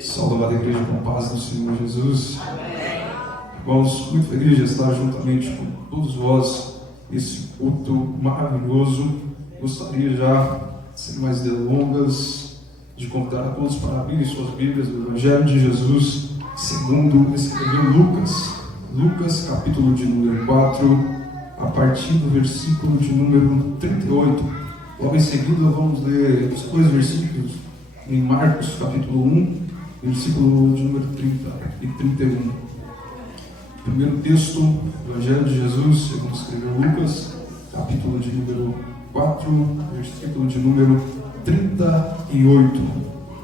Salve, amada igreja, com paz do Senhor Jesus. Amém. Irmãos, muito feliz de estar juntamente com todos vós nesse culto maravilhoso. Gostaria já, sem mais delongas, de convidar a todos para abrir suas Bíblias do Evangelho de Jesus, segundo escreveu Lucas. Lucas, capítulo de número 4, a partir do versículo de número 38. Logo em seguida, vamos ler os dois versículos em Marcos, capítulo 1, versículo de número 30 e 31. Primeiro texto do Evangelho de Jesus, segundo escreveu Lucas, capítulo de número 4, versículo de número 38.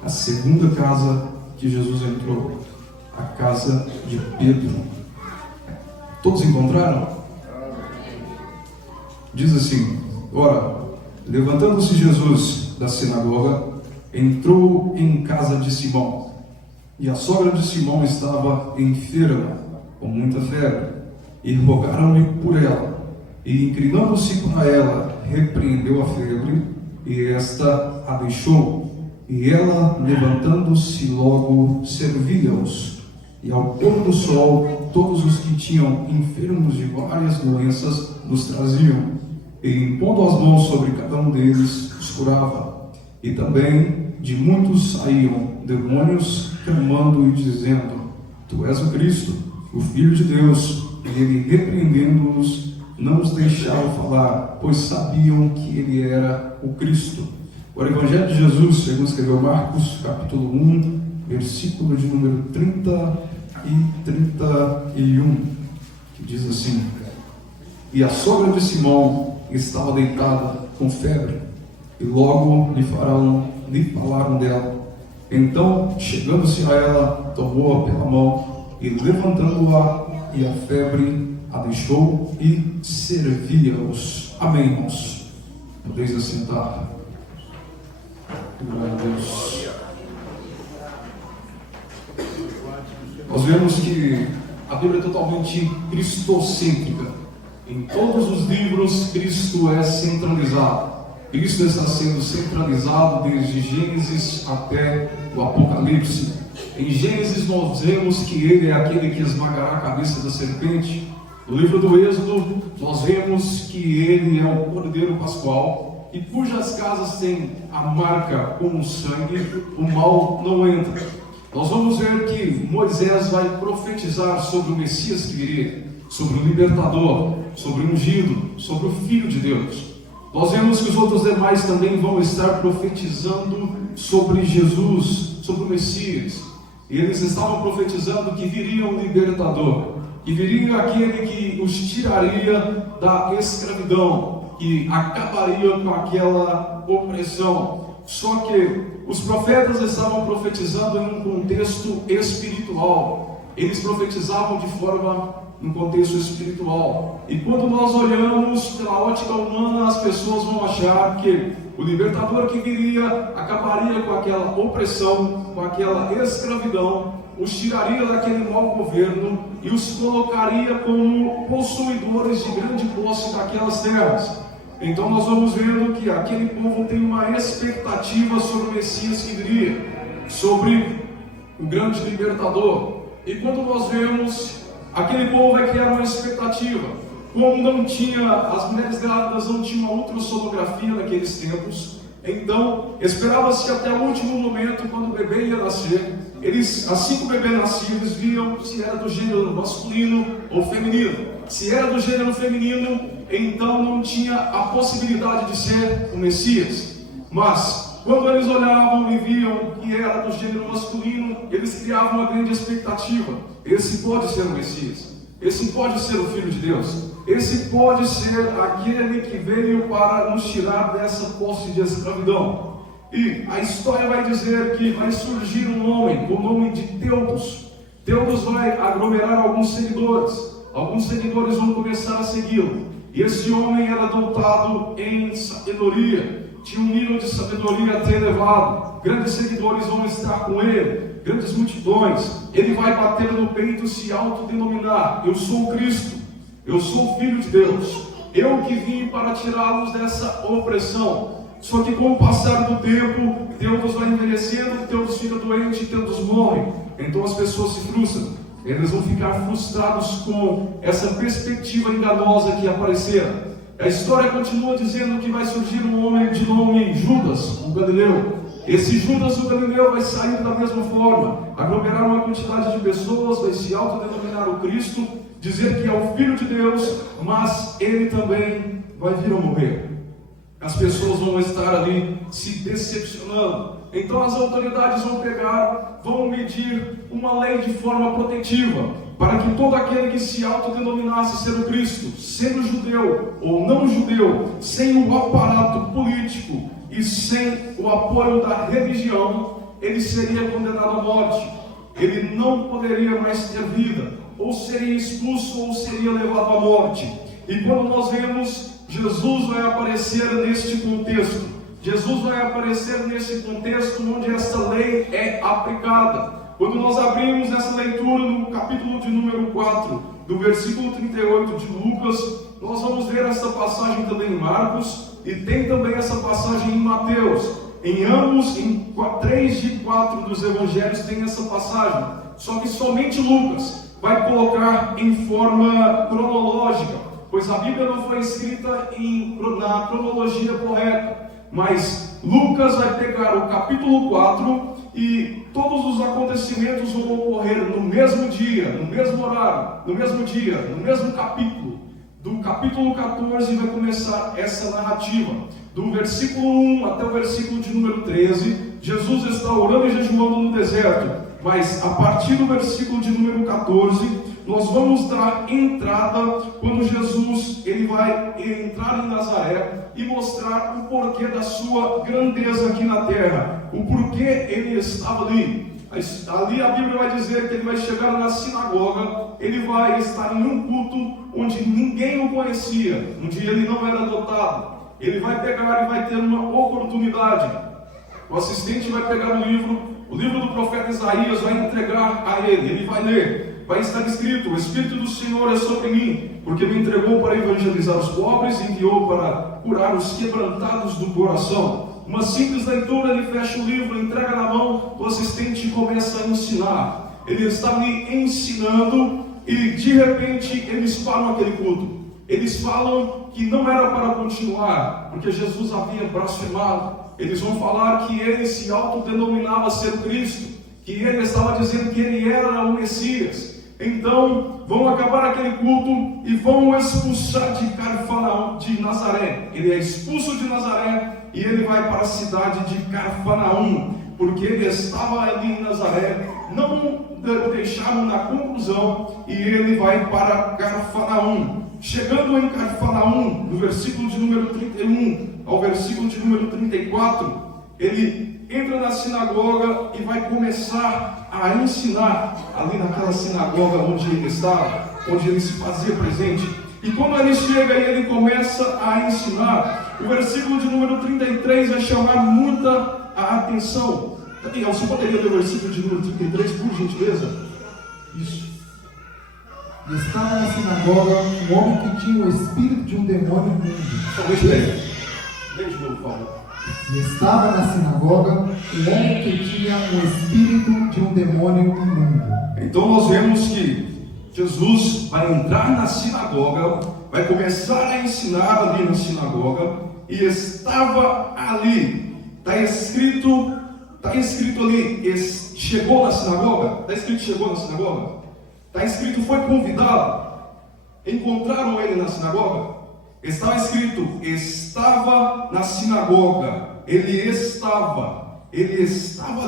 A segunda casa que Jesus entrou, a casa de Pedro. Todos encontraram? Diz assim: ora, levantando-se Jesus da sinagoga, entrou em casa de Simão, e a sogra de Simão estava enferma, com muita febre, e rogaram-lhe por ela, e inclinando-se para ela, repreendeu a febre, e esta a deixou, e ela, levantando-se logo, servia-os. E ao pôr do sol, todos os que tinham enfermos de várias doenças nos traziam, e impondo as mãos sobre cada um deles, os curava. E também de muitos saíam demônios, clamando e dizendo: Tu és o Cristo, o Filho de Deus. E ele, repreendendo-os, não os deixava falar, pois sabiam que ele era o Cristo. O Evangelho de Jesus, segundo escreveu Marcos, capítulo 1, versículo de número 30 e 31, que diz assim: E a sogra de Simão estava deitada com febre, e logo lhe falaram dela. Então, chegando-se a ela, tomou-a pela mão, e levantando-a, e a febre a deixou, e servia-os. Amém, irmãos? Podeis assentar. Glória a Deus. Nós vemos que a Bíblia é totalmente cristocêntrica. Em todos os livros, Cristo é centralizado. Cristo está sendo centralizado desde Gênesis até o Apocalipse. Em Gênesis nós vemos que ele é aquele que esmagará a cabeça da serpente. No livro do Êxodo nós vemos que ele é o Cordeiro Pascual, e cujas casas têm a marca com o sangue, o mal não entra. Nós vamos ver que Moisés vai profetizar sobre o Messias que viria, sobre o libertador, sobre o ungido, sobre o Filho de Deus. Nós vemos que os outros demais também vão estar profetizando sobre Jesus, sobre o Messias. Eles estavam profetizando que viria um libertador, que viria aquele que os tiraria da escravidão, que acabaria com aquela opressão. Só que os profetas estavam profetizando em um contexto espiritual. Eles profetizavam de forma no contexto espiritual. E quando nós olhamos pela ótica humana, as pessoas vão achar que o libertador que viria acabaria com aquela opressão, com aquela escravidão, os tiraria daquele mau governo e os colocaria como possuidores de grande posse daquelas terras. Então nós vamos vendo que aquele povo tem uma expectativa sobre o Messias que viria, sobre o grande libertador. E quando nós vemos, aquele povo vai criar uma expectativa. Como não tinha, as mulheres grávidas não tinham uma ultrassonografia naqueles tempos, então esperava-se até o último momento, quando o bebê ia nascer. Eles, assim que o bebê nascia, eles viam se era do gênero masculino ou feminino. Se era do gênero feminino, então não tinha a possibilidade de ser o Messias. Mas quando eles olhavam e viam que era do gênero masculino, eles criavam uma grande expectativa. Esse pode ser o Messias, esse pode ser o Filho de Deus, esse pode ser aquele que veio para nos tirar dessa posse de escravidão. E a história vai dizer que vai surgir um homem com o nome de Teudas. Teudas vai aglomerar alguns seguidores vão começar a segui-lo. E esse homem era dotado em sabedoria, tinha um nível de sabedoria até elevado. Grandes seguidores vão estar com ele, grandes multidões. Ele vai bater no peito e se autodenominar: eu sou o Cristo, eu sou o Filho de Deus, eu que vim para tirá-los dessa opressão. Só que com o passar do tempo, Deus vai envelhecendo, Deus fica doente, Deus morre. Então as pessoas se frustram. Eles vão ficar frustrados com essa perspectiva enganosa que apareceu. A história continua dizendo que vai surgir um homem de nome Judas, o Galileu. Esse Judas, o Galileu, vai sair da mesma forma, aglomerar uma quantidade de pessoas, vai se autodenominar o Cristo, dizer que é o Filho de Deus, mas ele também vai vir a morrer. As pessoas vão estar ali se decepcionando. Então as autoridades vão pegar, vão medir uma lei de forma protetiva, para que todo aquele que se autodenominasse ser o Cristo, sendo judeu ou não judeu, sem o aparato político e sem o apoio da religião, ele seria condenado à morte. Ele não poderia mais ter vida, ou seria expulso ou seria levado à morte. E quando nós vemos, Jesus vai aparecer neste contexto. Jesus vai aparecer nesse contexto onde essa lei é aplicada. Quando nós abrimos essa leitura no capítulo de número 4, do versículo 38 de Lucas, nós vamos ver essa passagem também em Marcos, e tem também essa passagem em Mateus. Em ambos, em 3 de 4 dos evangelhos tem essa passagem. Só que somente Lucas vai colocar em forma cronológica, pois a Bíblia não foi escrita na cronologia correta. Mas Lucas vai pegar o capítulo 4 e todos os acontecimentos vão ocorrer no mesmo dia, no mesmo horário, no mesmo dia, no mesmo capítulo. Do capítulo 14 vai começar essa narrativa. Do versículo 1 até o versículo de número 13, Jesus está orando e jejuando no deserto. Mas a partir do versículo de número 14, nós vamos dar entrada quando Jesus ele vai entrar em Nazaré e mostrar o porquê da sua grandeza aqui na terra, o porquê ele estava ali. Ali a Bíblia vai dizer que ele vai chegar na sinagoga, ele vai estar em um culto onde ninguém o conhecia, onde ele não era dotado. Ele vai pegar e vai ter uma oportunidade. O assistente vai pegar o livro do profeta Isaías, vai entregar a ele vai ler. Vai estar escrito: o Espírito do Senhor é sobre mim, porque me entregou para evangelizar os pobres e enviou para curar os quebrantados do coração. Uma simples leitura, ele fecha o livro, entrega na mão do assistente e começa a ensinar. Ele está me ensinando e de repente eles param aquele culto. Eles falam que não era para continuar, porque Jesus havia blasfemado. Eles vão falar que ele se autodenominava ser o Cristo, que ele estava dizendo que ele era o Messias. Então vão acabar aquele culto e vão expulsar de Cafarnaum, de Nazaré. Ele é expulso de Nazaré e ele vai para a cidade de Cafarnaum, porque ele estava ali em Nazaré, não deixaram na conclusão, e ele vai para Cafarnaum. Chegando em Cafarnaum, no versículo de número 31 ao versículo de número 34, ele entra na sinagoga e vai começar a ensinar ali naquela sinagoga onde ele estava, onde ele se fazia presente. E quando ele chega e ele começa a ensinar, o versículo de número 33 vai chamar muita a atenção. Daniel, você poderia ler o versículo de número 33, por gentileza? Isso. E estava na sinagoga um homem que tinha o espírito de um demônio imundo. Talvez leia. Leia de novo, por favor. E estava na sinagoga um homem que tinha o espírito de um demônio imundo. Então nós vemos que Jesus vai entrar na sinagoga, vai começar a ensinar ali na sinagoga, e estava ali. Está escrito ali, chegou na sinagoga. Está escrito chegou na sinagoga. Está escrito foi convidado. Encontraram ele na sinagoga. Estava escrito estava na sinagoga. Ele estava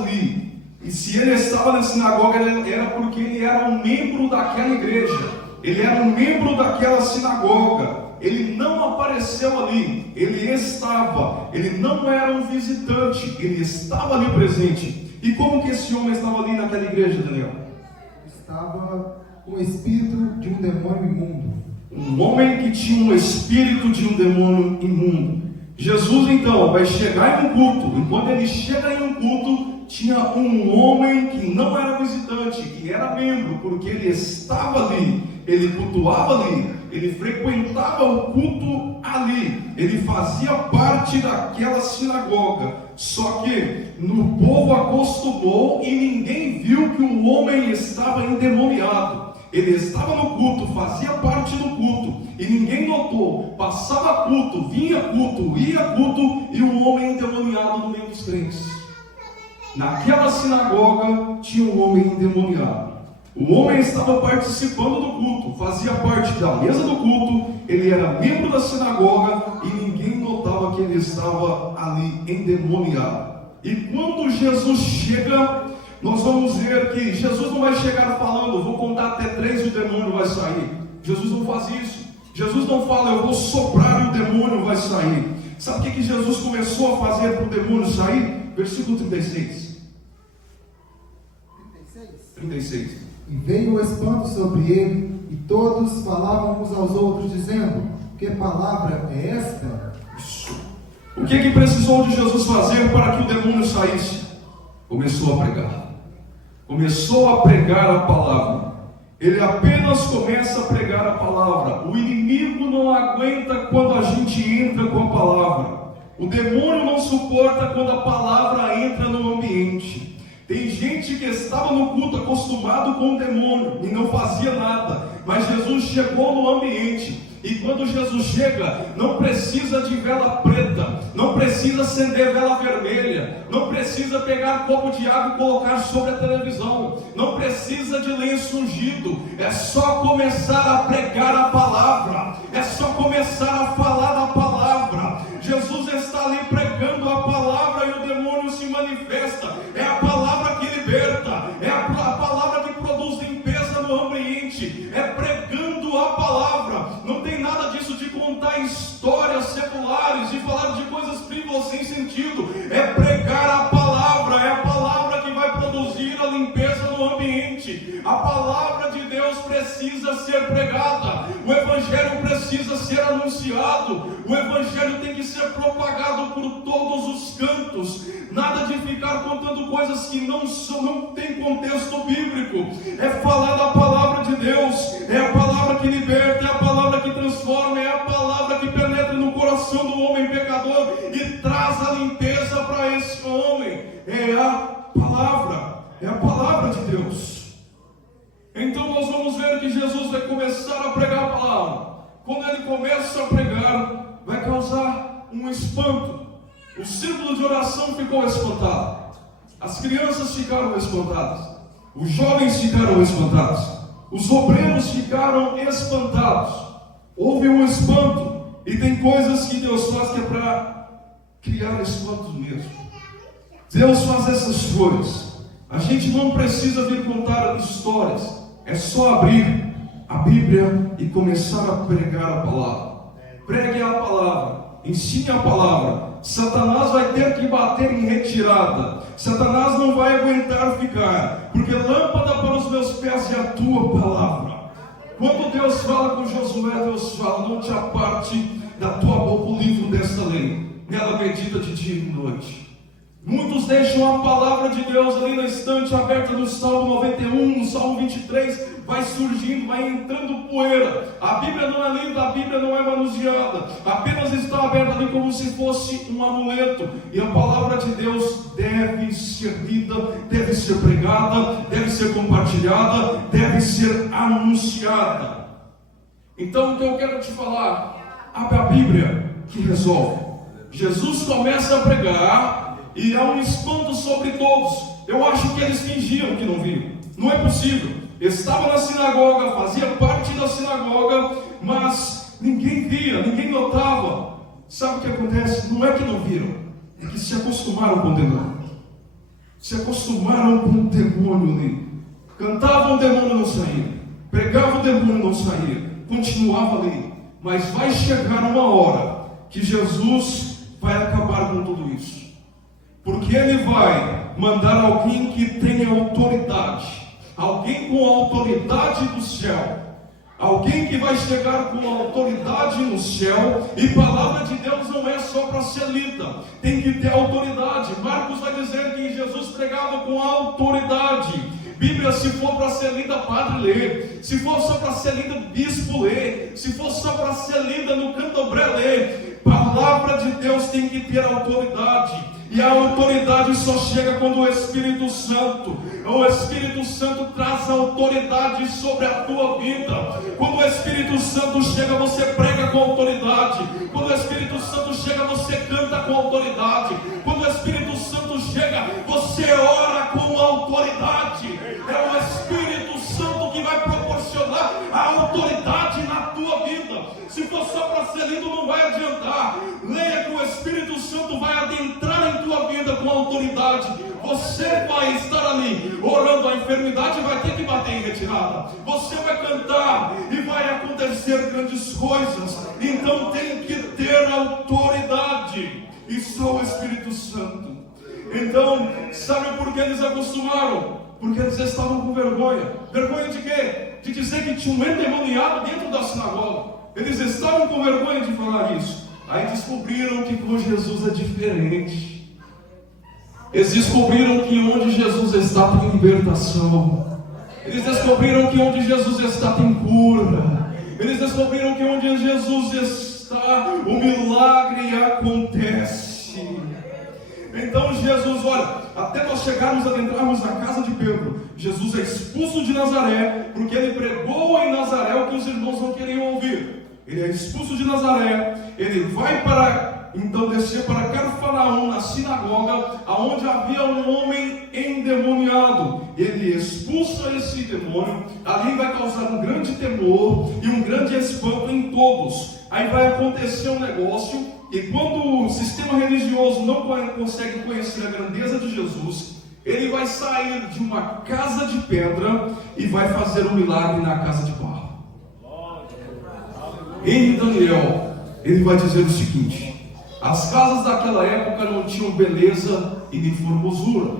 ali. E se ele estava na sinagoga, era porque ele era um membro daquela igreja. Ele era um membro daquela sinagoga. Ele não apareceu ali, ele estava, ele não era um visitante, ele estava ali presente. E como que esse homem estava ali naquela igreja, Daniel? Estava com o espírito de um demônio imundo. Um homem que tinha um espírito de um demônio imundo. Jesus então vai chegar em um culto, e quando ele chega em um culto, tinha um homem que não era visitante, que era membro, porque ele estava ali, ele cultuava ali, ele frequentava o culto ali, ele fazia parte daquela sinagoga, só que o povo acostumou e ninguém viu que o homem estava endemoniado. Ele estava no culto, fazia parte do culto, e ninguém notou. Passava culto, vinha culto, ia culto, e um homem endemoniado no meio dos crentes. Naquela sinagoga tinha um homem endemoniado. O homem estava participando do culto, fazia parte da mesa do culto, ele era membro da sinagoga e ninguém notava que ele estava ali endemoniado. E quando Jesus chega, nós vamos ver que Jesus não vai chegar falando, vou contar até 3 e o demônio vai sair. Jesus não faz isso. Jesus não fala, eu vou soprar e o demônio vai sair. Sabe o que Jesus começou a fazer para o demônio sair? Versículo 36. 36. E veio o espanto sobre ele, e todos falavam uns aos outros, dizendo: que palavra é esta? O que precisou de Jesus fazer para que o demônio saísse? Começou a pregar. Começou a pregar a palavra. Ele apenas começa a pregar a palavra. O inimigo não aguenta quando a gente entra com a palavra. O demônio não suporta quando a palavra entra no ambiente. Tem gente que estava no culto acostumado com o demônio e não fazia nada, mas Jesus chegou no ambiente, e quando Jesus chega, não precisa de vela preta, não precisa acender vela vermelha, não precisa pegar copo de água e colocar sobre a televisão, não precisa de lenço ungido, é só começar a pregar a palavra, é só começar a falar da palavra. Jesus está ali pregando a palavra e o demônio se manifesta. É a palavra que liberta, é a palavra que produz limpeza no ambiente, é pregando a palavra. Não tem nada disso de contar histórias seculares, de falar de coisas frívolas sem sentido. É pregar a palavra, é a palavra que vai produzir a limpeza no ambiente. A palavra de Deus precisa ser pregada, o evangelho precisa ser anunciado, o evangelho tem que ser propagado por todos os cantos. Nada de ficar contando coisas que não tem contexto bíblico. É falar da palavra de Deus, é a palavra que liberta, é a palavra que transforma, é a palavra que penetra no coração do homem pecador e traz a limpeza para esse homem. É a palavra de Deus. Então nós vamos ver que Jesus vai começar a pregar a palavra. Quando ele começa a pregar, vai causar um espanto. O círculo de oração ficou espantado. As crianças ficaram espantadas. Os jovens ficaram espantados. Os obreiros ficaram espantados. Houve um espanto. E tem coisas que Deus faz que é para criar espanto mesmo. Deus faz essas coisas. A gente não precisa vir contar histórias. É só abrir a Bíblia e começar a pregar a palavra. Pregue a palavra. Ensine a palavra. Satanás vai ter que bater em retirada. Satanás não vai aguentar ficar, porque lâmpada para os meus pés é a tua palavra. Quando Deus fala com Josué, Deus fala: não te aparte da tua boca o livro desta lei, nela medita de dia e de noite. Muitos deixam a palavra de Deus ali na estante aberta no Salmo 91, no Salmo 23, vai surgindo, vai entrando poeira. A Bíblia não é lida, a Bíblia não é manuseada, apenas está aberta ali como se fosse um amuleto. E a palavra de Deus deve ser lida, deve ser pregada, deve ser compartilhada, deve ser anunciada. Então o que eu quero te falar, abre a Bíblia que resolve. Jesus começa a pregar e há um espanto sobre todos. Eu acho que eles fingiam que não viam. Não é possível. Estava na sinagoga, fazia parte da sinagoga, mas ninguém via, ninguém notava. Sabe o que acontece? Não é que não viram, é que se acostumaram com o demônio. Se acostumaram com o demônio ali. Cantavam, o demônio não saía. Pregavam, o demônio não saía. Continuava ali. Mas vai chegar uma hora que Jesus vai acabar com tudo isso. Porque ele vai mandar alguém que tenha autoridade. Alguém com a autoridade do céu. Alguém que vai chegar com a autoridade no céu. E palavra de Deus não é só para ser lida, tem que ter autoridade. Marcos vai dizer que Jesus pregava com autoridade. Bíblia, se for para ser lida, padre lê. Se for só para ser lida, bispo lê. Se for só para ser lida no candomblé, lê. Palavra de Deus tem que ter autoridade. E a autoridade só chega quando o Espírito Santo traz autoridade sobre a tua vida. Quando o Espírito Santo chega, você prega com autoridade. Quando o Espírito Santo chega, você canta com autoridade. Quando o Espírito Santo chega, você ora com autoridade. É o Espírito Santo que vai proporcionar a autoridade na tua vida. Se for só para ser lido, não vai adiantar. Leia que o Espírito Santo vai adentrar em tua vida com autoridade. Você vai estar ali orando, a enfermidade vai ter que bater em retirada. Você vai cantar e vai acontecer grandes coisas. Então tem que ter autoridade. E só o Espírito Santo. Então, sabe por que eles acostumaram? Porque eles estavam com vergonha. Vergonha de quê? De dizer que tinha um endemoniado dentro da sinagoga. Eles estavam com vergonha de falar isso. Aí descobriram que com Jesus é diferente. Eles descobriram que onde Jesus está tem libertação. Eles descobriram que onde Jesus está tem cura. Eles descobriram que onde Jesus está, o milagre acontece. Então Jesus, olha, até nós chegarmos, adentrarmos na casa de Pedro, Jesus é expulso de Nazaré, porque ele pregou em Nazaré o que os irmãos não queriam ouvir. Ele é expulso de Nazaré, ele vai para, então descer para Cafarnaum, na sinagoga, aonde havia um homem endemoniado. Ele expulsa esse demônio, ali vai causar um grande temor e um grande espanto em todos. Aí vai acontecer um negócio, e quando o sistema religioso não consegue conhecer a grandeza de Jesus, ele vai sair de uma casa de pedra e vai fazer um milagre na casa de barro. Em Daniel, ele vai dizer o seguinte: as casas daquela época não tinham beleza e nem formosura,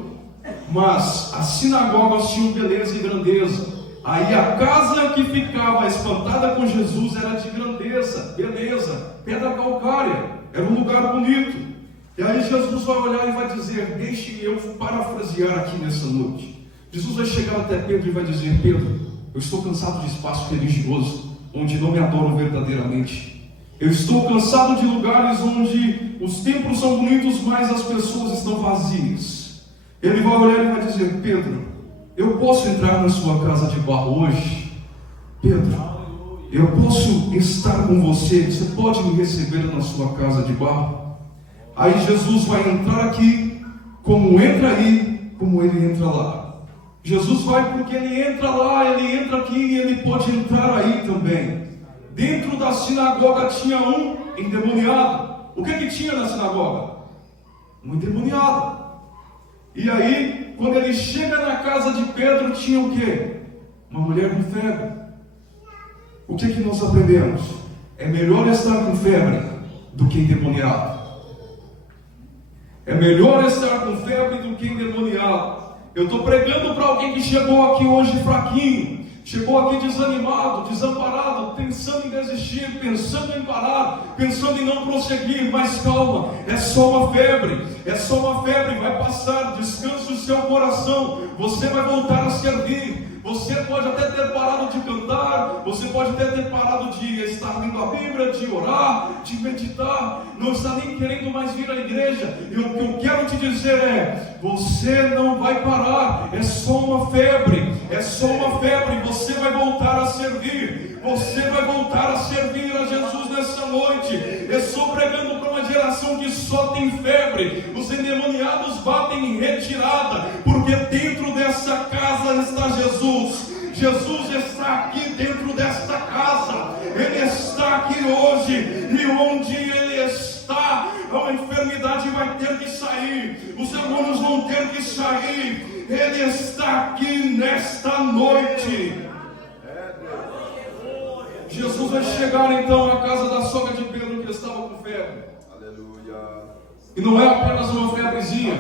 mas as sinagogas tinham beleza e grandeza. Aí a casa que ficava espantada com Jesus era de grandeza, beleza, pedra calcária, era um lugar bonito. E aí Jesus vai olhar e vai dizer, deixe eu parafrasear aqui nessa noite. Jesus vai chegar até Pedro e vai dizer, Pedro, eu estou cansado de espaço religioso, onde não me adoram verdadeiramente. Eu estou cansado de lugares onde os templos são bonitos, mas as pessoas estão vazias. Ele vai olhar e vai dizer, Pedro, eu posso entrar na sua casa de barro hoje? Pedro, eu posso estar com você? Você pode me receber na sua casa de barro? Aí Jesus vai entrar aqui, como entra aí, como ele entra lá. Jesus vai porque ele entra lá, ele entra aqui e ele pode entrar aí também. Dentro da sinagoga tinha um endemoniado. O que tinha na sinagoga? Um endemoniado. E aí, quando ele chega na casa de Pedro, tinha o quê? Uma mulher com febre. O que nós aprendemos? É melhor estar com febre do que endemoniado. É melhor estar com febre do que endemoniado. Eu estou pregando para alguém que chegou aqui hoje fraquinho, chegou aqui desanimado, desamparado, pensando em desistir, pensando em parar, pensando em não prosseguir, mas calma, é só uma febre, vai passar, descanse o seu coração, você vai voltar a servir. Você pode até ter parado de cantar, você pode até ter parado de estar lendo a Bíblia, de orar, de meditar, não está nem querendo mais vir à igreja. E o que eu quero te dizer é, você não vai parar, é só uma febre, você vai voltar a servir, você vai voltar a servir a Jesus nessa noite. Eu estou pregando para uma geração que só tem febre, os endemoniados batem em retirada, porque dentro dessa casa está Jesus. Jesus está aqui dentro desta casa, Ele está aqui hoje, e onde Ele está, a enfermidade vai ter que sair, os demônios vão ter que sair. Ele está aqui nesta noite. Jesus vai chegar então na casa da sogra de Pedro, que estava com febre. Aleluia. E não é apenas uma febrezinha,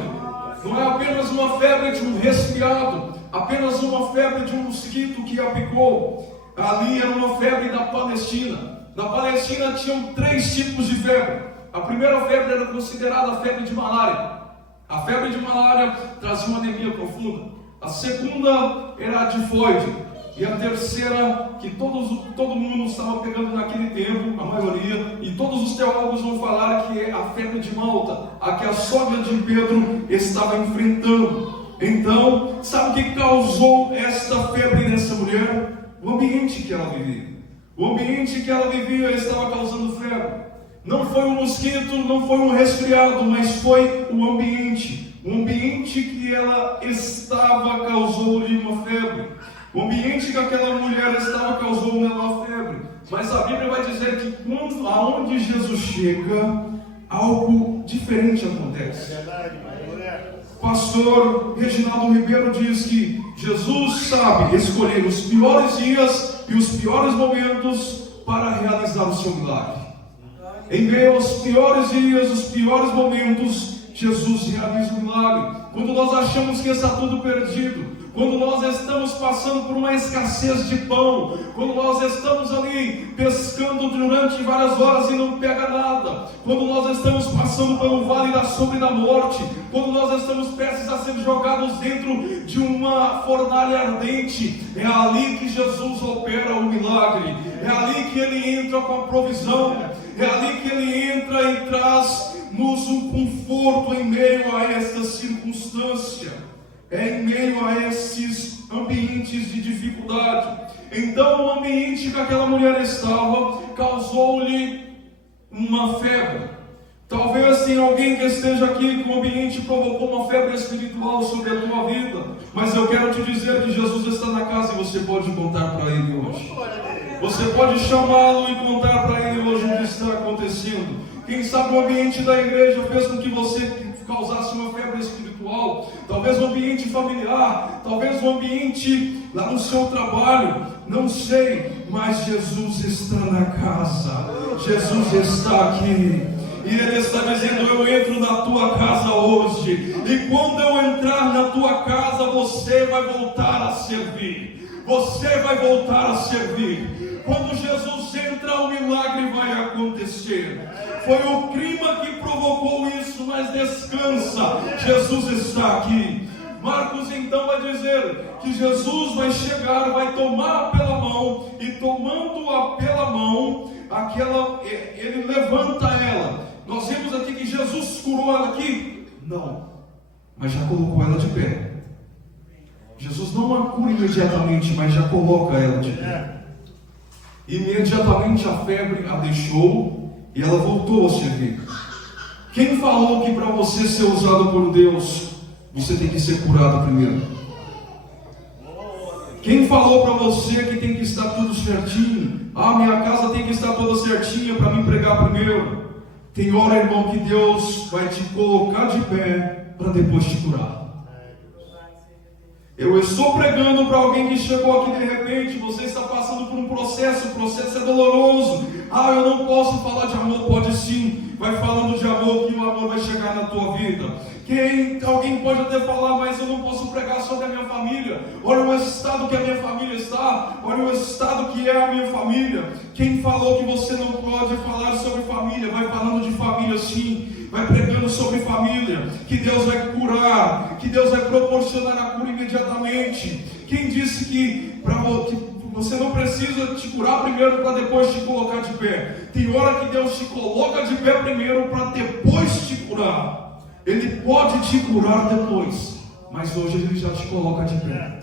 não é apenas uma febre de um resfriado, apenas uma febre de um mosquito que a picou. Ali era uma febre da Palestina. Na Palestina tinham 3 tipos de febre. A primeira febre era considerada a febre de malária. A febre de malária trazia uma anemia profunda. A segunda era a tifoide. E a terceira, que todo mundo estava pegando naquele tempo, a maioria, e todos os teólogos vão falar que é a febre de Malta, a que a sogra de Pedro estava enfrentando. Então, sabe o que causou esta febre nessa mulher? O ambiente que ela vivia. O ambiente que ela vivia estava causando febre. Não foi um mosquito, não foi um resfriado, mas foi o ambiente. O ambiente que ela estava causou-lhe uma febre. O ambiente que aquela mulher estava causou nela uma febre. Mas a Bíblia vai dizer que aonde Jesus chega, algo diferente acontece. Pastor Reginaldo Ribeiro diz que Jesus sabe escolher os piores dias e os piores momentos para realizar o seu milagre. Em meio aos piores dias, os piores momentos, Jesus realiza o milagre. Quando nós achamos que está tudo perdido, quando nós estamos passando por uma escassez de pão, quando nós estamos ali pescando durante várias horas e não pega nada, quando nós estamos passando pelo vale da sombra e da morte, quando nós estamos prestes a ser jogados dentro de uma fornalha ardente, é ali que Jesus opera o milagre, é ali que Ele entra com a provisão, é ali que Ele entra e traz-nos um conforto em meio a esta circunstância. É em meio a esses ambientes de dificuldade. Então o ambiente que aquela mulher estava causou-lhe uma febre. Talvez tenha alguém que esteja aqui que o ambiente provocou uma febre espiritual sobre a tua vida. Mas eu quero te dizer que Jesus está na casa e você pode contar para Ele hoje. Você pode chamá-lo e contar para Ele hoje o que está acontecendo. Quem sabe o ambiente da igreja fez com que você causasse uma febre espiritual, talvez o ambiente familiar, talvez o ambiente lá no seu trabalho, não sei, mas Jesus está na casa, Jesus está aqui, e Ele está dizendo: eu entro na tua casa hoje, e quando eu entrar na tua casa, você vai voltar a servir, você vai voltar a servir. Quando Jesus entra, o milagre vai acontecer. Foi o clima que provocou isso, mas descansa, Jesus está aqui. Marcos então vai dizer que Jesus vai chegar, vai tomar pela mão, e tomando-a pela mão, ele levanta ela. Nós vimos aqui que Jesus curou ela aqui? Não, mas já colocou ela de pé. Jesus não a cura imediatamente, mas já coloca ela de pé. Imediatamente a febre a deixou e ela voltou a servir. Quem falou que para você ser usado por Deus, você tem que ser curado primeiro? Quem falou para você que tem que estar tudo certinho? Minha casa tem que estar toda certinha para me pregar primeiro. Tem hora, irmão, que Deus vai te colocar de pé para depois te curar. Eu estou pregando para alguém que chegou aqui de repente, você está passando por um processo, o processo é doloroso. Eu não posso falar de amor, pode sim. Vai falando de amor que o amor vai chegar na tua vida. Alguém pode até falar, mas eu não posso pregar sobre a minha família. Olha o estado que a minha família está, olha o estado que é a minha família. Quem falou que você não pode falar sobre família? Vai falando de família sim. Vai pregando sobre família, que Deus vai curar, que Deus vai proporcionar a cura imediatamente. Quem disse que você não precisa te curar primeiro para depois te colocar de pé? Tem hora que Deus te coloca de pé primeiro para depois te curar. Ele pode te curar depois, mas hoje Ele já te coloca de pé.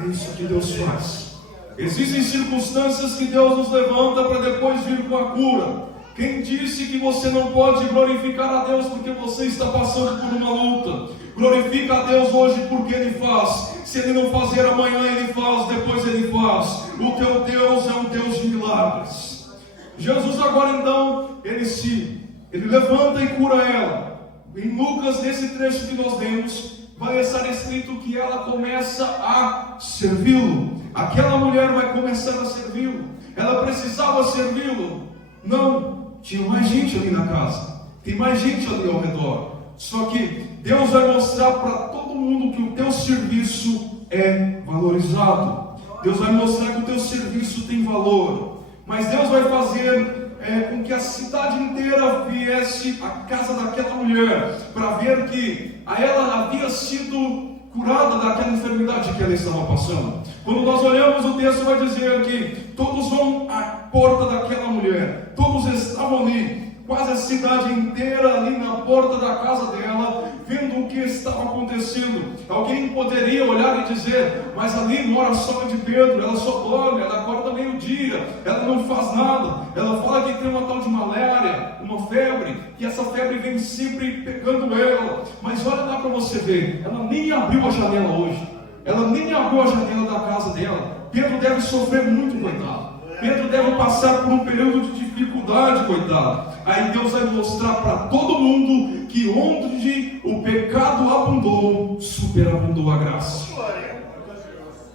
É isso que Deus faz. Existem circunstâncias que Deus nos levanta para depois vir com a cura. Quem disse que você não pode glorificar a Deus porque você está passando por uma luta? Glorifica a Deus hoje porque Ele faz. Se Ele não fazer amanhã, Ele faz, depois Ele faz. O teu Deus é um Deus de milagres. Jesus agora então, Ele levanta e cura ela. Em Lucas, nesse trecho que nós lemos, vai estar escrito que ela começa a servi-lo. Aquela mulher vai começar a servi-lo. Ela precisava servi-lo? Não. Tinha mais gente ali na casa, tem mais gente ali ao redor. Só que Deus vai mostrar para todo mundo que o teu serviço é valorizado. Deus vai mostrar que o teu serviço tem valor. Mas Deus vai fazer com que a cidade inteira viesse à casa daquela mulher, para ver que a ela havia sido curada daquela enfermidade que ela estava passando. Quando nós olhamos, o texto vai dizer que todos vão à porta daquela mulher, todos estavam ali, quase a cidade inteira ali na porta da casa dela, vendo o que estava acontecendo. Alguém poderia olhar e dizer: mas ali mora a sogra de Pedro, ela só dorme, ela acorda meio-dia, ela não faz nada, ela fala que tem uma tal de malária, uma febre, que essa febre vem sempre pegando ela. Mas olha lá para você ver, ela nem abriu a janela hoje, ela nem abriu a janela da casa dela. Pedro deve sofrer muito, coitado. Pedro deve passar por um período de dificuldade, coitado. Aí Deus vai mostrar para todo mundo que onde o pecado abundou, superabundou a graça.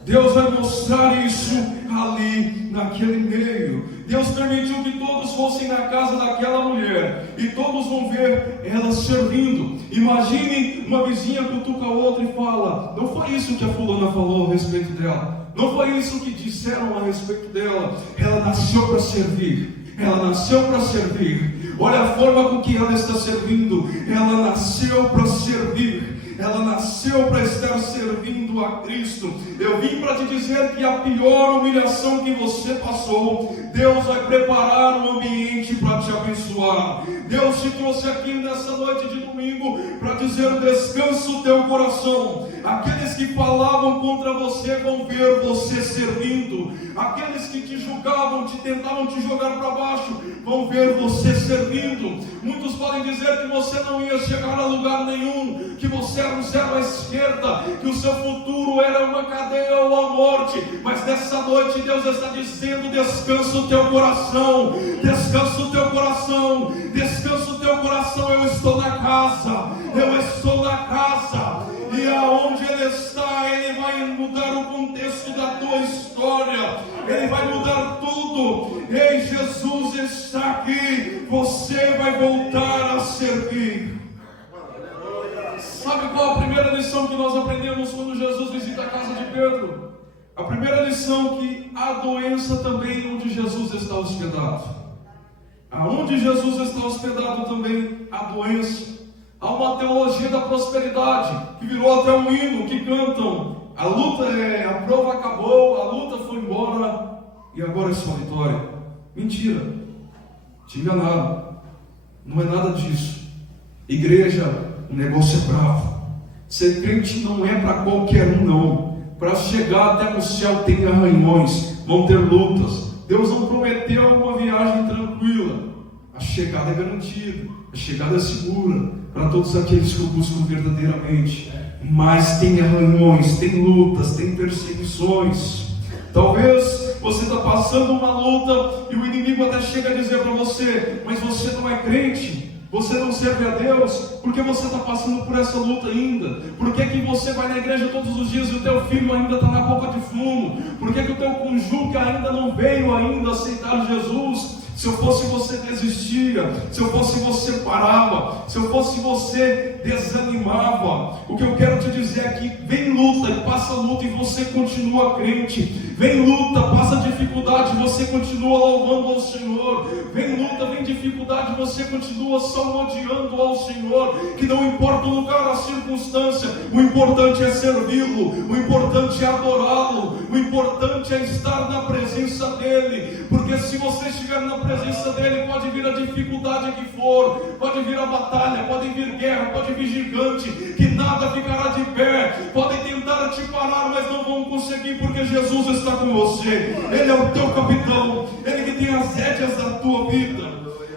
Deus vai mostrar isso ali, naquele meio. Deus permitiu que todos fossem na casa daquela mulher, e todos vão ver ela servindo. Imagine uma vizinha cutuca a outra e fala: não foi isso que a fulana falou a respeito dela, não foi isso que disseram a respeito dela. Ela nasceu para servir, ela nasceu para servir. Olha a forma com que ela está servindo. Ela nasceu para servir, ela nasceu para estar servindo a Cristo. Eu vim para te dizer que a pior humilhação que você passou, Deus vai preparar um ambiente para te abençoar. Deus te trouxe aqui nessa noite de domingo para dizer: descansa o teu coração. Aqueles que falavam contra você vão ver você servindo. Aqueles que te julgavam, te tentavam te jogar para baixo, vão ver você servindo. Muitos podem dizer que você não ia chegar a lugar nenhum, que você era um zero à esquerda, que o seu futuro era uma cadeia ou a morte. Mas nessa noite Deus está dizendo: descansa o teu coração, descansa o teu coração, descansa o teu coração. Eu estou na casa, eu estou na casa. E aonde Ele está, Ele vai mudar o contexto da tua história, Ele vai mudar tudo. Ei, Jesus está aqui, você vai voltar a servir. Sabe qual a primeira lição que nós aprendemos quando Jesus visita a casa de Pedro? A primeira lição: que há doença também onde Jesus está hospedado. Aonde Jesus está hospedado também há doença. Há uma teologia da prosperidade que virou até um hino que cantam: a luta a prova acabou, a luta foi embora e agora é só vitória. Mentira, te enganaram, não é nada disso. Igreja, o negócio é bravo. Ser crente não é para qualquer um, não. Para chegar até no céu tem arranhões, vão ter lutas. Deus não prometeu uma viagem tranquila. A chegada é garantida, a chegada é segura para todos aqueles que o buscam verdadeiramente. Mas tem arranhões, tem lutas, tem perseguições. Talvez você está passando uma luta e o inimigo até chega a dizer para você: mas você não é crente, você não serve a Deus, porque você está passando por essa luta ainda? Por que você vai na igreja todos os dias e o teu filho ainda está na boca de fumo? Por que o teu cônjuge ainda não veio ainda aceitar Jesus? Se eu fosse você, desistia. Se eu fosse você, parava. Se eu fosse você, desanimava. O que eu quero te dizer é que vem luta e passa luta e você continua crente. Vem luta, passa dificuldade e você continua louvando ao Senhor. Vem luta, vem dificuldade e você continua salmodiando ao Senhor. Que não importa o lugar, a circunstância, o importante é servi-lo, o importante é adorá-lo, o importante é estar na presença dEle. Porque se você estiver na presença dEle, pode vir a dificuldade que for, pode vir a batalha, pode vir guerra, pode vir gigante, que nada ficará de pé. Podem tentar te parar, mas não vão conseguir, porque Jesus está com você. Ele é o teu capitão, Ele que tem as rédeas da tua vida.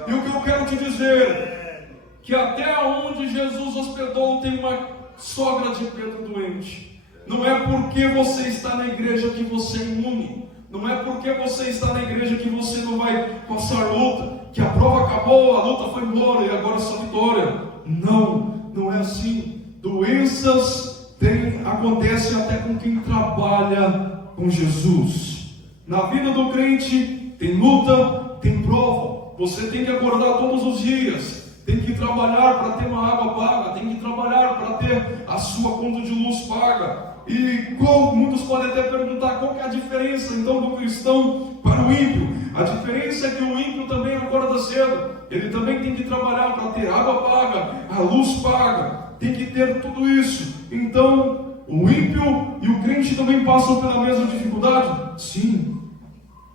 E o que eu quero te dizer, que até onde Jesus hospedou tem uma sogra de Pedro doente. Não é porque você está na igreja que você é imune. Não é porque você está na igreja que você não vai passar luta, que a prova acabou, a luta foi embora e agora é só vitória. Não, não é assim. Doenças acontecem até com quem trabalha com Jesus. Na vida do crente tem luta, tem prova. Você tem que acordar todos os dias, tem que trabalhar para ter uma água paga, tem que trabalhar para ter a sua conta de luz paga. E muitos podem até perguntar: qual que é a diferença então do cristão para o ímpio? A diferença é que o ímpio também acorda cedo, ele também tem que trabalhar para ter água paga, a luz paga, tem que ter tudo isso. Então O ímpio e o crente também passam pela mesma dificuldade? Sim.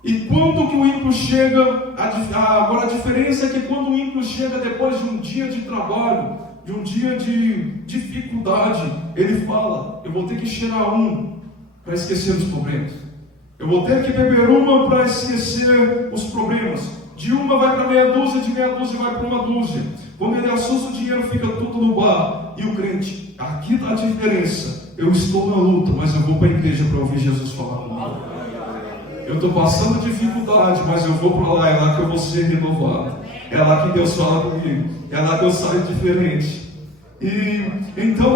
E quando que o ímpio chega, agora a diferença é que quando o ímpio chega depois de um dia de trabalho, de um dia de dificuldade, ele fala: eu vou ter que cheirar para esquecer os problemas. Eu vou ter que beber para esquecer os problemas. De uma vai para meia dúzia, de meia dúzia vai para uma dúzia. Quando ele assusta, o dinheiro fica tudo no bar. E o crente, aqui está a diferença. Eu estou na luta, mas eu vou para a igreja para ouvir Jesus falar comigo. Eu estou passando dificuldade, mas eu vou para lá, é lá que eu vou ser renovado. É lá que Deus fala comigo. É lá que eu saio diferente. E então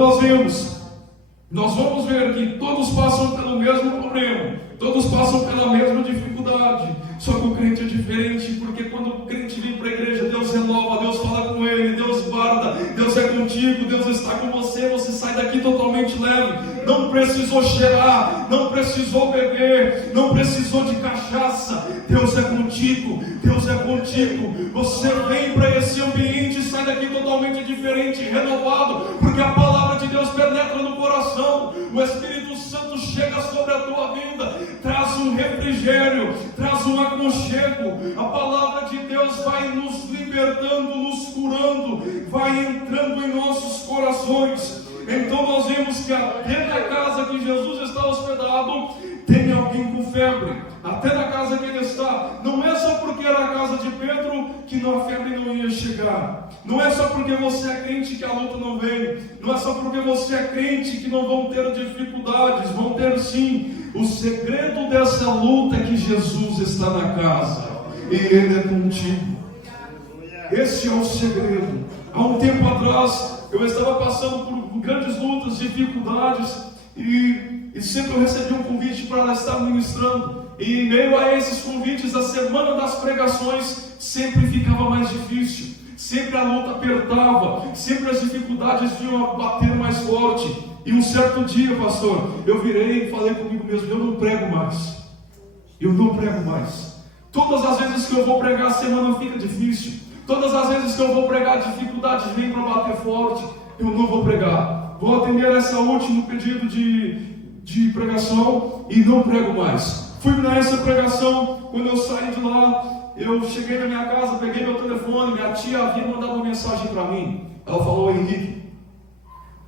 nós vamos ver que todos passam pelo mesmo problema, todos passam pela mesma dificuldade. Só que o crente é diferente, porque quando o crente vem para a igreja, Deus renova, Deus fala com ele, Deus guarda, Deus é contigo, Deus está com você, você sai daqui totalmente leve. Não precisou cheirar, não precisou beber, não precisou de cachaça. Deus é contigo, Deus é contigo. Você vem para esse ambiente e sai daqui totalmente diferente, renovado, porque a palavra de Deus penetra no coração. O Espírito Santo chega sobre a tua vida, traz um refrigério, traz um aconchego. A palavra de Deus vai nos libertando, nos curando, vai entrando em nossos corações. Então nós vemos que até na casa que Jesus está hospedado, tem alguém com febre. Até na casa que ele está. Não é só porque era a casa de Pedro que a febre não ia chegar. Não é só porque você é crente que a luta não vem. Não é só porque você é crente que não vão ter dificuldades. Vão ter sim. O segredo dessa luta é que Jesus está na casa e Ele é contigo. Esse é o segredo. Há um tempo atrás eu estava passando por grandes lutas, dificuldades, e sempre eu recebi um convite para estar ministrando. E em meio a esses convites, a semana das pregações sempre ficava mais difícil, sempre a luta apertava, sempre as dificuldades vinham a bater mais forte. E um certo dia, pastor, eu virei e falei comigo mesmo: eu não prego mais. Eu não prego mais. Todas as vezes que eu vou pregar, a semana fica difícil. Todas as vezes que eu vou pregar, dificuldades vêm para bater forte. Eu não vou pregar. Vou atender esse último pedido de pregação e não prego mais. Fui nessa pregação. Quando eu saí de lá, eu cheguei na minha casa, peguei meu telefone. Minha tia havia mandado uma mensagem para mim. Ela falou: Henrique,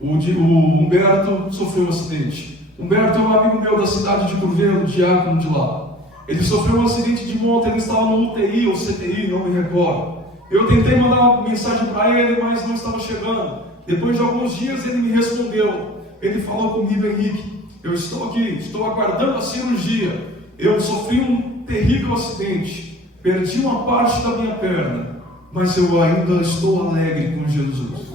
o Humberto sofreu um acidente. Humberto é um amigo meu da cidade de Curvelo, diácono de lá. Ele sofreu um acidente de moto, ele estava no UTI ou CTI, não me recordo. Eu tentei mandar uma mensagem para ele, mas não estava chegando. Depois de alguns dias ele me respondeu. Ele falou comigo: Henrique, eu estou aqui, estou aguardando a cirurgia. Eu sofri um terrível acidente, perdi uma parte da minha perna, mas eu ainda estou alegre com Jesus.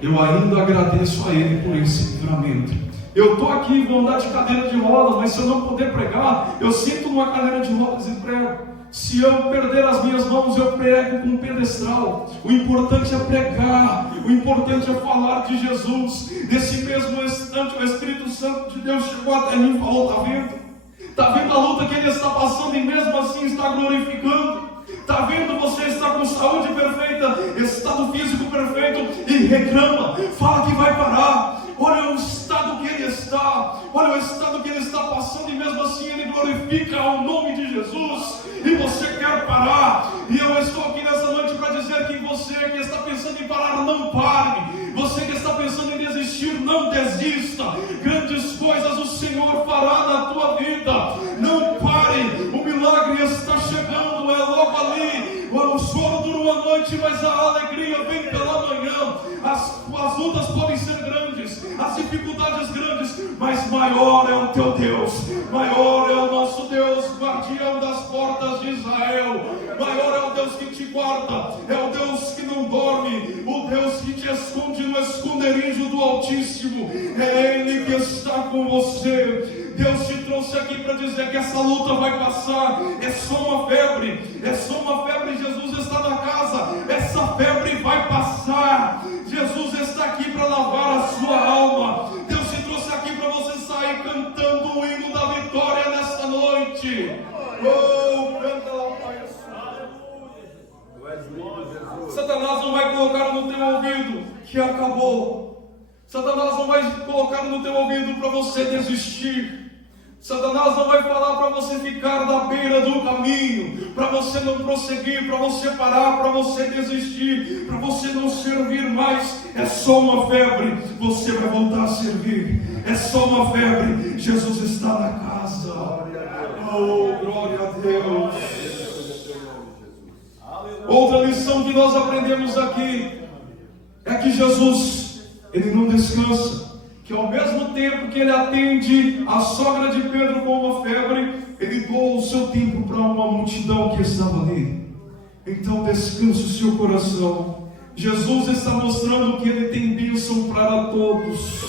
Eu ainda agradeço a Ele por esse livramento. Eu estou aqui, vou andar de cadeira de rodas, mas se eu não puder pregar, eu sento numa cadeira de rodas e prego. Se eu perder as minhas mãos, eu prego com um pedestral. O importante é pregar, o importante é falar de Jesus. Nesse mesmo instante, o Espírito Santo de Deus chegou até mim e falou: está vendo? Está vendo a luta que ele está passando e mesmo assim está glorificando? Está vendo? Você está com saúde perfeita, estado físico perfeito e reclama, fala que vai parar. Olha o estado que ele está, olha o estado que ele está passando e mesmo assim ele glorifica o nome de Jesus. E você quer parar? E eu estou aqui nessa noite para dizer que você que está pensando em parar, não pare. Você que está pensando em desistir, não desista. Grandes coisas o Senhor fará na tua vida. Não pare, o milagre está chegando, é logo ali. O choro dura uma noite, mas a alegria vem pela manhã. As lutas podem ser grandes, as dificuldades grandes, mas maior é o teu Deus, maior é o nosso Deus, guardião das portas de Israel. Maior é o Deus que te guarda, é o Deus que não dorme, o Deus que te esconde no esconderijo do Altíssimo. É Ele que está com você. Deus te trouxe aqui para dizer que essa luta vai passar. É só uma febre, é só uma febre. Jesus está na casa, essa febre vai passar. Jesus está aqui para lavar a sua alma. Deus te trouxe aqui para você sair cantando o hino da vitória nesta noite. Oh, canta lá, Pai. Satanás não vai colocar no teu ouvido que acabou. Satanás não vai colocar no teu ouvido para você desistir. Satanás não vai falar para você ficar na beira do caminho, para você não prosseguir, para você parar, para você desistir, para você não servir mais. É só uma febre, você vai voltar a servir. É só uma febre, Jesus está na casa. Oh, glória a Deus. Outra lição que nós aprendemos aqui é que Jesus, Ele não descansa. Que ao mesmo tempo que Ele atende a sogra de Pedro com uma febre, Ele doa o seu tempo para uma multidão que estava ali. Então descanse o seu coração. Jesus está mostrando que Ele tem bênção para todos,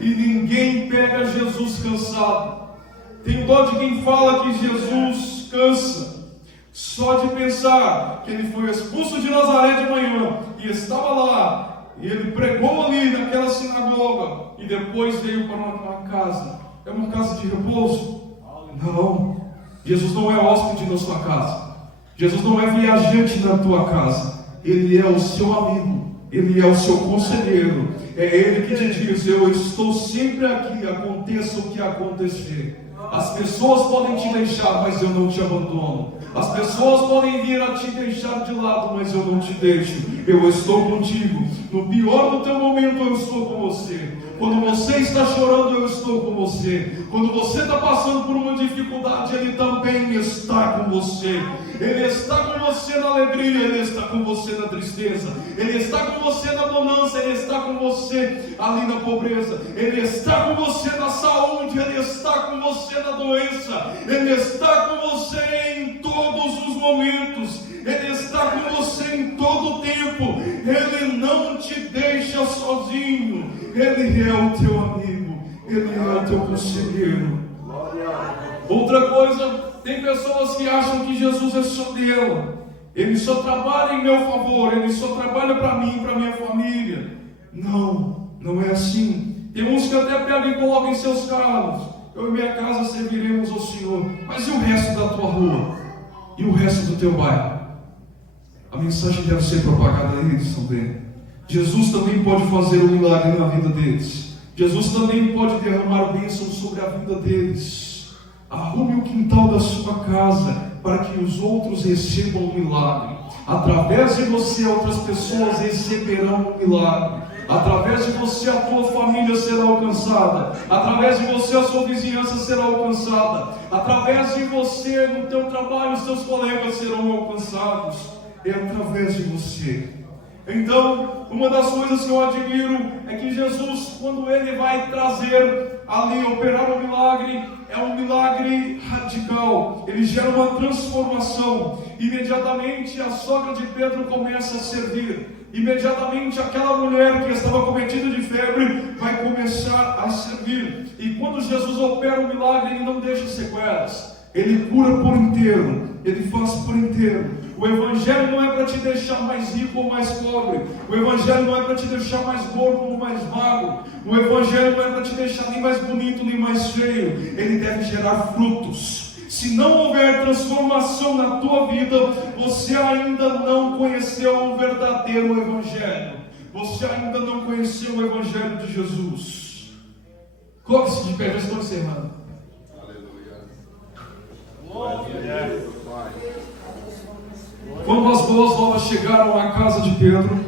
e ninguém pega Jesus cansado. Tem dó de quem fala que Jesus cansa. Só de pensar que Ele foi expulso de Nazaré de manhã e estava lá, e Ele pregou ali naquela sinagoga, e depois veio para uma casa. É uma casa de repouso? Não. Jesus não é hóspede na sua casa. Jesus não é viajante na tua casa. Ele é o seu amigo. Ele é o seu conselheiro. É Ele que te diz: eu estou sempre aqui, aconteça o que acontecer. As pessoas podem te deixar, mas eu não te abandono. As pessoas podem vir a te deixar de lado, mas eu não te deixo. Eu estou contigo. No pior do teu momento, eu estou com você. Quando você está chorando, eu estou com você. Quando você está passando por uma dificuldade, Ele também está com você. Ele está com você na alegria, Ele está com você na tristeza. Ele está com você na bonança, Ele está com você ali na pobreza. Ele está com você na saúde, Ele está com você na doença. Ele está com você em todos os momentos. Ele está com você em todo o tempo. Ele não te deixa sozinho. Ele é o teu amigo. Ele é o teu conselheiro. Outra coisa, tem pessoas que acham que Jesus é só dela. Ele só trabalha em meu favor. Ele só trabalha para mim e para minha família. Não, não é assim. Tem uns que até pegam e colocam em seus carros: eu e minha casa serviremos ao Senhor. Mas e o resto da tua rua? E o resto do teu bairro? A mensagem deve ser propagada a eles também. Jesus também pode fazer um milagre na vida deles. Jesus também pode derramar bênção sobre a vida deles. Arrume o quintal da sua casa para que os outros recebam um milagre. Através de você, outras pessoas receberão um milagre. Através de você, a tua família será alcançada. Através de você, a sua vizinhança será alcançada. Através de você, no teu trabalho, os teus colegas serão alcançados. É através de você. Então, uma das coisas que eu admiro é que Jesus, quando Ele vai trazer ali, operar um milagre, é um milagre radical. Ele gera uma transformação. Imediatamente a sogra de Pedro começa a servir. Imediatamente aquela mulher que estava cometida de febre vai começar a servir. E quando Jesus opera o milagre, Ele não deixa sequelas. Ele cura por inteiro. Ele faz por inteiro. O Evangelho não é para te deixar mais rico ou mais pobre. O Evangelho não é para te deixar mais gordo ou mais magro. O Evangelho não é para te deixar nem mais bonito nem mais feio. Ele deve gerar frutos. Se não houver transformação na tua vida, você ainda não conheceu o verdadeiro Evangelho. Você ainda não conheceu o Evangelho de Jesus. Coloque-se de pé, já estou encerrando. Aleluia. Quando as boas novas chegaram à casa de Pedro,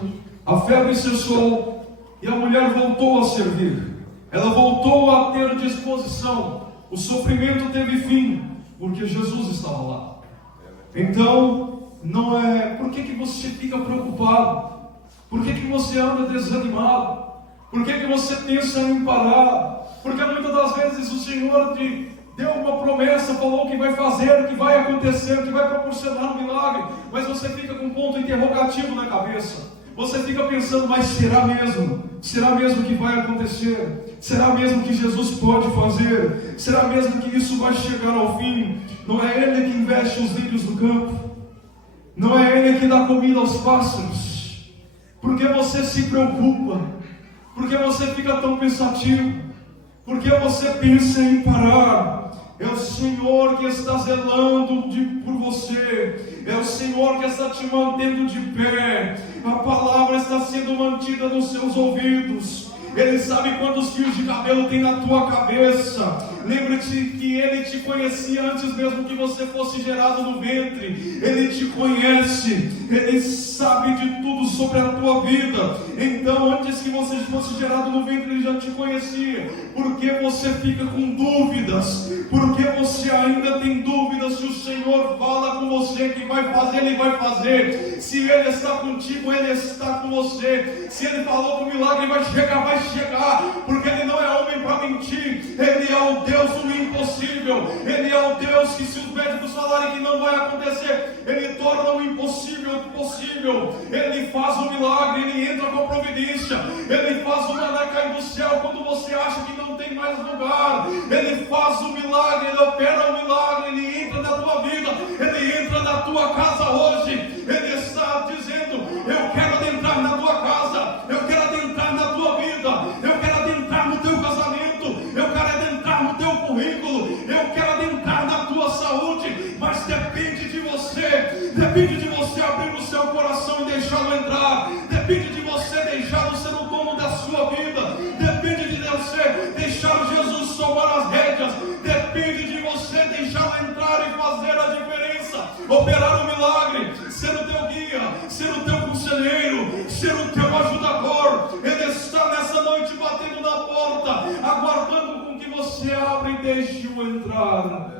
a febre cessou e a mulher voltou a servir. Ela voltou a ter disposição. O sofrimento teve fim, porque Jesus estava lá. Então, não é... Por que você fica preocupado? Por que você anda desanimado? Por que você pensa em parar? Porque muitas das vezes o Senhor te deu uma promessa, falou que vai fazer, que vai acontecer, que vai proporcionar um milagre, mas você fica com um ponto interrogativo na cabeça. Você fica pensando: mas será mesmo? Será mesmo que vai acontecer? Será mesmo que Jesus pode fazer? Será mesmo que isso vai chegar ao fim? Não é Ele que investe os lírios do campo? Não é Ele que dá comida aos pássaros? Por que você se preocupa? Por que você fica tão pensativo? Por que você pensa em parar? É o Senhor que está zelando por você. É o Senhor que está te mantendo de pé. A palavra está sendo mantida nos seus ouvidos. Ele sabe quantos fios de cabelo tem na tua cabeça. Lembre-te que Ele te conhecia antes mesmo que você fosse gerado no ventre. Ele te conhece, Ele sabe de tudo sobre a tua vida. Então, antes que você fosse gerado no ventre, Ele já te conhecia. Por que você fica com dúvidas? Por que você ainda tem dúvidas? Se o Senhor fala com você que vai fazer, Ele vai fazer. Se Ele está contigo, Ele está com você. Se Ele falou que o milagre vai chegar, vai chegar. Porque Ele não é homem para mentir. Ele é o Deus do impossível. Ele é o Deus que, se os médicos falarem que não vai acontecer, Ele torna o impossível possível. Ele faz o milagre, Ele entra com a providência. Ele faz o maná cair do céu quando você acha que não tem mais lugar. Ele faz o milagre, Ele opera o milagre. Ele entra na tua vida, Ele entra na tua casa hoje. Ele está dizendo: eu quero adentrar na tua casa, eu quero adentrar na tua vida, eu quero adentrar no teu casamento, eu quero adentrar no teu currículo, eu quero adentrar na tua saúde. Mas depende de você abrir o seu coração e deixá-lo entrar. Depende de você deixá-lo ser o dono da sua vida. Depende de você deixar Jesus tomar as rédeas. Depende de você deixá-lo entrar e fazer a diferença, operar o milagre, ser o teu guia, ser o teu conselheiro, ser o teu ajudador. Ele está nessa noite batendo na porta, aguardando com que você abra e deixe-o entrar.